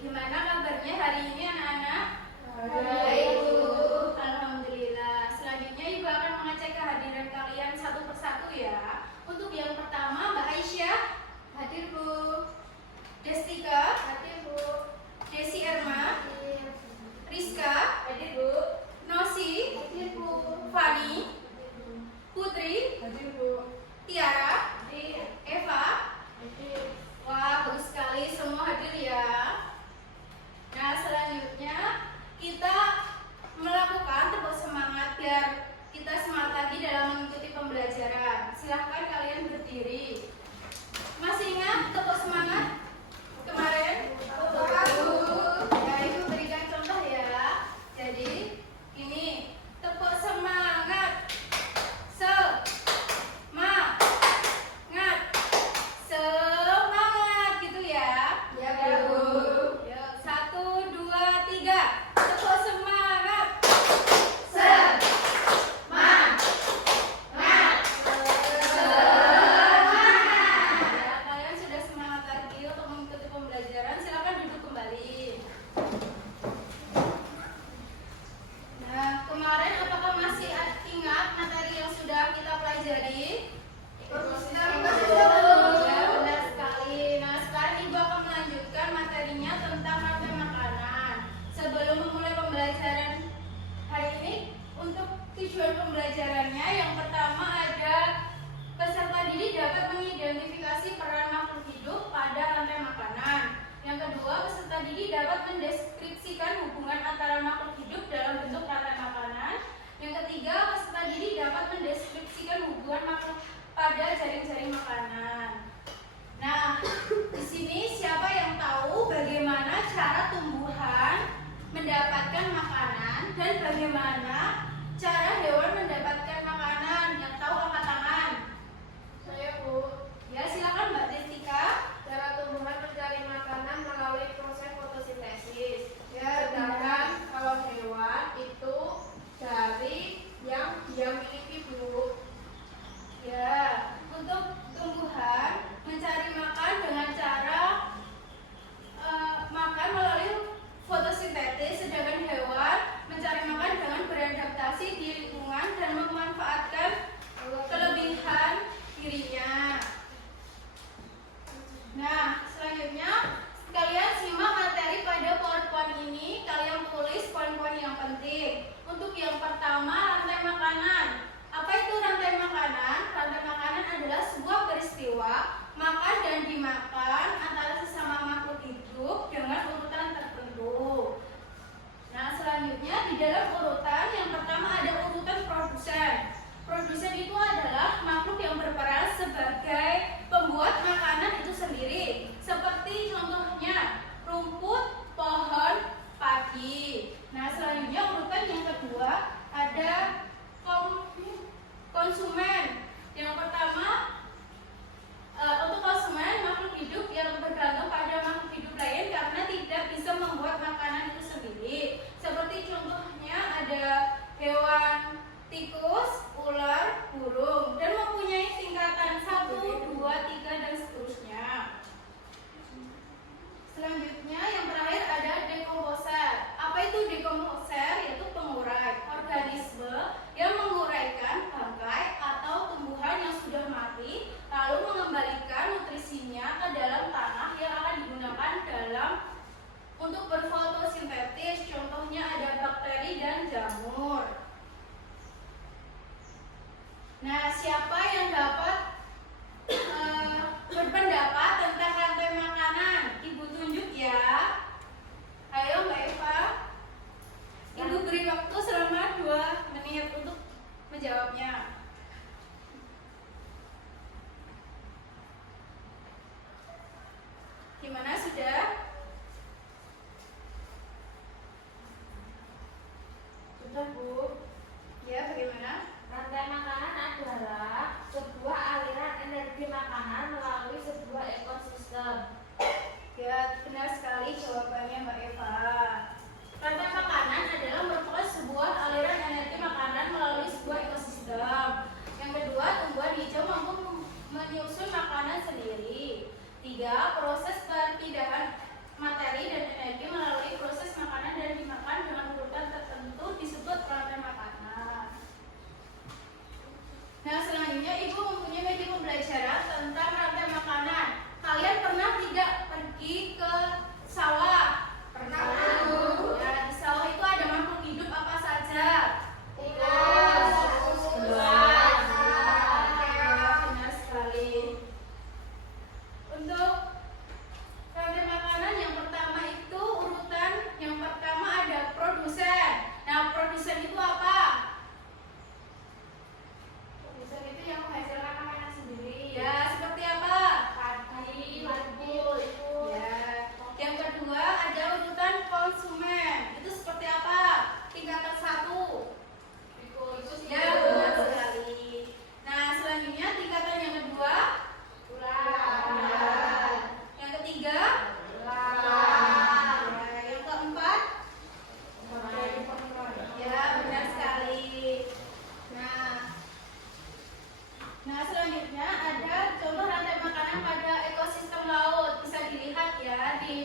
Gimana kabarnya hari ini anak-anak? Baik, Bu. Alhamdulillah. Selanjutnya Ibu akan mengecek kehadiran kalian satu persatu ya. Untuk yang pertama Mbak Aisyah. Hadir, Bu. Destika. Hadir, Bu. Desi Erma. Hadir. Rizka. Hadir, Bu. Nosi. Hadir, Bu. Fani. Hadir, Bu. Putri. Hadir, Bu. Tiara. Hadir. Eva. Hadir. Wah, bagus sekali semua hadir ya. Nah, selanjutnya kita melakukan tepuk semangat biar kita semangat lagi dalam mengikuti pembelajaran. Silahkan kalian berdiri. Masih ingat tepuk semangat kemarin? Ya, Ibu berikan contoh ya. Jadi, ini tepuk semangat. Semangat. Semangat gitu ya. Ya, Bu. Yuk, 1, 2, 3. Tepuk semangat. Ya, kalian sudah semangat lagi untuk mengikuti pembelajaran. Silakan duduk kembali. Nah, kemarin apakah masih ingat materi yang sudah kita pelajari? Ya, benar sekali. Nah, sekarang Ibu akan melanjutkan materinya tentang rantai makanan. Sebelum memulai pembelajaran hari ini, untuk tujuan pembelajarannya yang pertama ada peserta didik dapat mengidentifikasi peran makhluk hidup pada rantai makanan. Yang kedua, peserta didik dapat mendeskripsikan hubungan antara makhluk hidup dalam bentuk rantai makanan. Yang ketiga, peserta didik dapat mendeskripsikan hubungan makhluk pada jaring-jaring makanan. Nah, di sini siapa yang tahu bagaimana cara tumbuhan mendapatkan makanan dan bagaimana cara hewan mendapatkan makanan? Yang tahu angkat tangan. Saya, Bu. Ya, silakan Mbak Destika. Cara tumbuhan mencari makanan melalui proses fotosintesis. Ya, Sedangkan kalau hewan itu dari yang dia miliki, Bu. Ya, untuk tumbuhan mencari makan dengan cara makan melalui fotosintesis, sedangkan hewan mencari makan dengan beradaptasi di lingkungan dan memanfaatkan kelebihan dirinya. Nah, selanjutnya kalian simak materi pada PowerPoint ini. Kalian tulis poin-poin yang penting. Untuk yang pertama, rantai makanan. Apa itu rantai makanan? Rantai makanan adalah sebuah peristiwa makan dan dimakan antara sesama makhluk hidup dengan urutan tertentu. Nah, selanjutnya di dalam urutan yang pertama ada urutan produsen. Produsen itu adalah makhluk yang berperan sebagai pembuat makanan itu sendiri. Seperti contohnya rumput, pohon, padi. Nah, selanjutnya urutan yang kedua ada konsumen. Yang pertama untuk konsumen, makhluk hidup yang bergantung pada makhluk hidup lain karena tidak bisa membuat makanan itu sendiri. Seperti contohnya ada hewan tikus, ular, burung dan mempunyai tingkatan 1, 2, 3 dan seterusnya. Selanjutnya yang terakhir ada dekomposer. Apa itu dekomposer? Yaitu pengurai, organisme yang menguraikan bangkai atau tumbuhan yang sudah mati lalu mengembalikan nutrisinya ke dalam tanah yang akan digunakan dalam untuk berfotosintesis. Contohnya ada bakteri dan jamur. Nah, siapa yang dapat berpendapat tentang rantai makanan? Ibu tunjuk ya. Ayo Mbak Eva. Ibu beri waktu selama 2 menit untuk menjawabnya. Gimana, sudah? Sudah, Bu. Ya, bagaimana? Rantai makanan adalah sebuah aliran energi makanan melalui sebuah ekosistem. Ya, benar sekali jawabannya Mbak Eva. Rantai makanan adalah merupakan sebuah aliran energi makanan melalui sebuah ekosistem. Yang kedua, tumbuhan hijau mampu menyusun makanan sendiri. 3. Proses perpindahan materi dan energi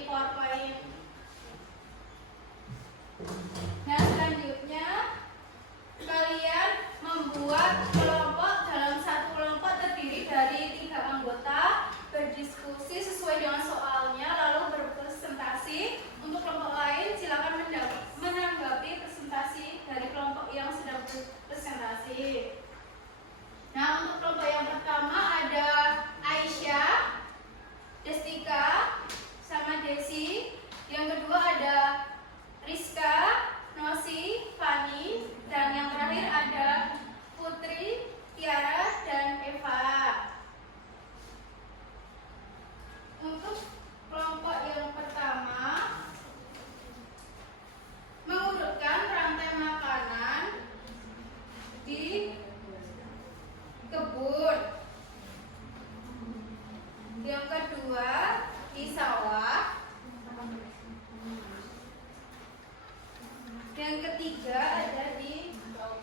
PowerPoint. Nah, selanjutnya kalian membuat kelompok. Dalam satu kelompok terdiri dari 3 anggota, berdiskusi sesuai dengan soalnya, lalu berpresentasi. Untuk kelompok lain silakan menanggapi presentasi dari kelompok yang sedang berpresentasi. Nah, untuk kelompok yang pertama ada Aisyah, Destika, sama Desi. Yang kedua ada Rizka, Nosi, Fani, dan yang terakhir ada Putri, Tiara, dan Eva. Untuk kelompok yang pertama, mengurutkan rantai makanan di kebun. Yang kedua di sawah. Yang ketiga ada di laut.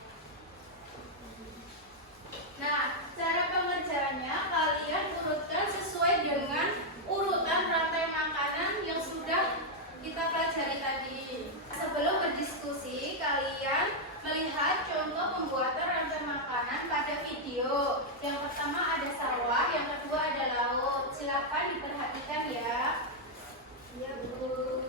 Nah, cara pengerjaannya kalian urutkan sesuai dengan urutan rantai makanan yang sudah kita pelajari tadi. Sebelum berdiskusi, kalian melihat contoh pembuatan rantai makanan pada video. Yang pertama ada sawah, yang kedua ada laut. Silakan diperhatikan ya. Iya, Bu.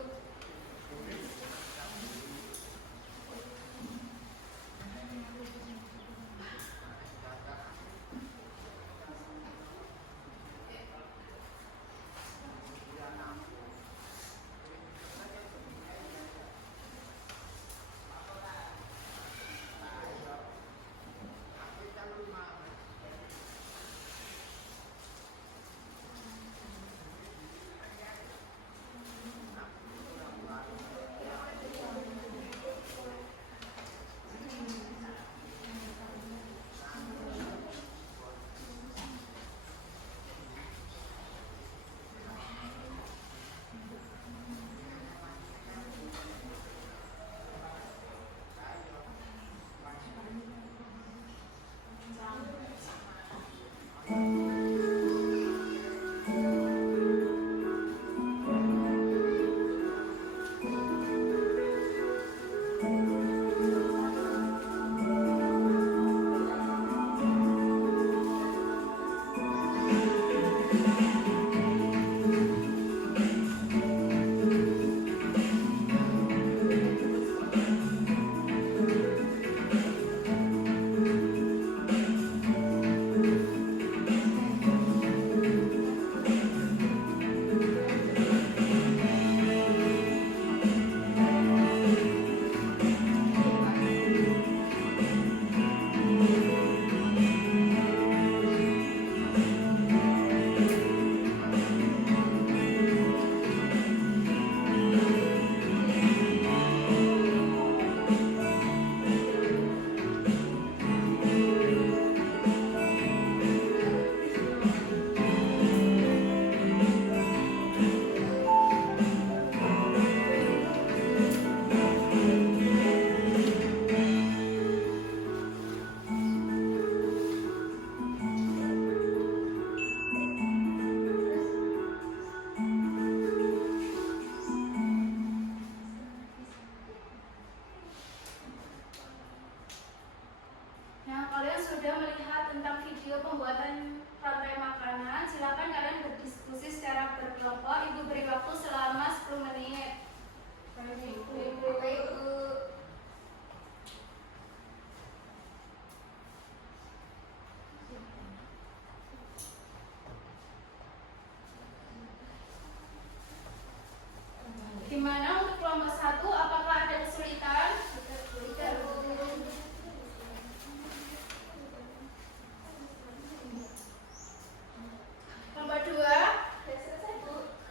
Sudah melihat tentang video pembuatan rantai makanan, silakan kalian berdiskusi secara berkelompok. Ibu beri waktu selama 10 menit. Gimana untuk kelompok 1? Apakah ada kesulitan? Kelompok 2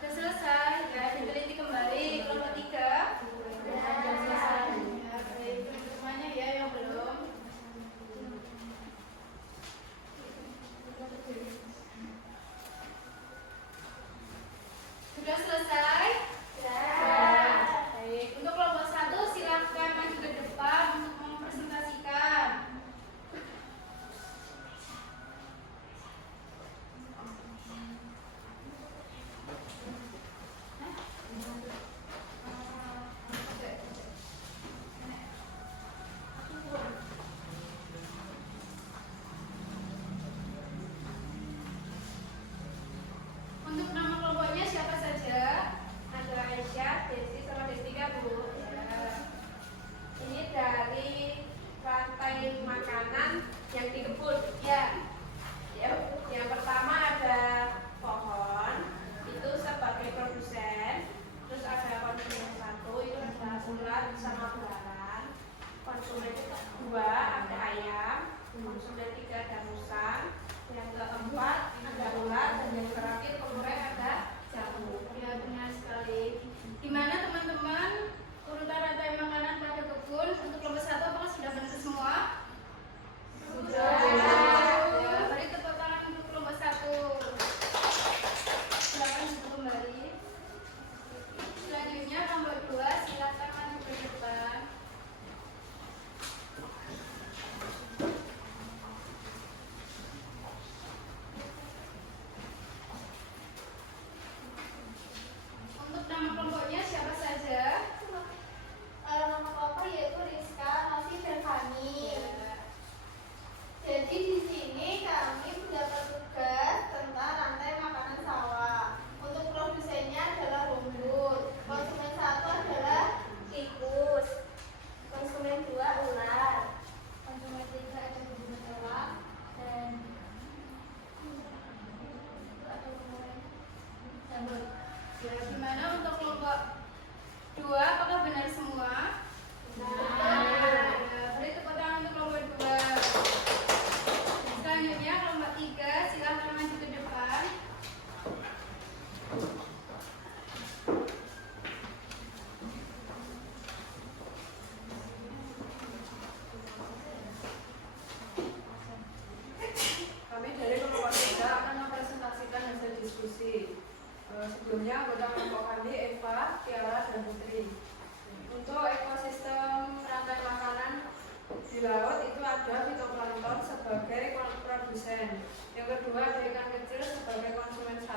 sudah selesai ya, diteliti kembali. Kelompok 3 sudah selesai ya, baik. Untuk semuanya ya yang belum. Sudah selesai? Sudah. kelompok 2, apakah benar semua? Benar. Beri tepuk tangan untuk kelompok 2. Selanjutnya kelompok 3, silahkan maju ke depan. Kami dari kelompok 3 akan mempresentasikan hasil diskusi. Sebelumnya anggota kelompok kami Eva, Tiara, dan Putri. Untuk ekosistem rantai makanan di laut itu ada fitoplankton sebagai produsen. Yang kedua ada ikan kecil sebagai konsumen 1.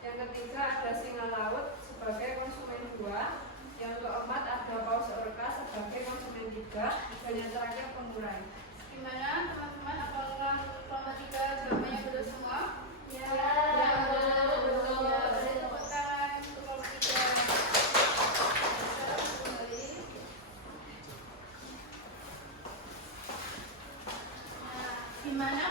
Yang ketiga ada singa laut sebagai konsumen 2. Yang keempat ada paus orca sebagai konsumen 3. Dan yang terakhir pengurai. Gimana teman-teman? Apakah kelompok 3 jawabannya betul semua? Ya, Betul. Beri tepuk tangan untuk kelompok 3. Kembali. Nah, gimana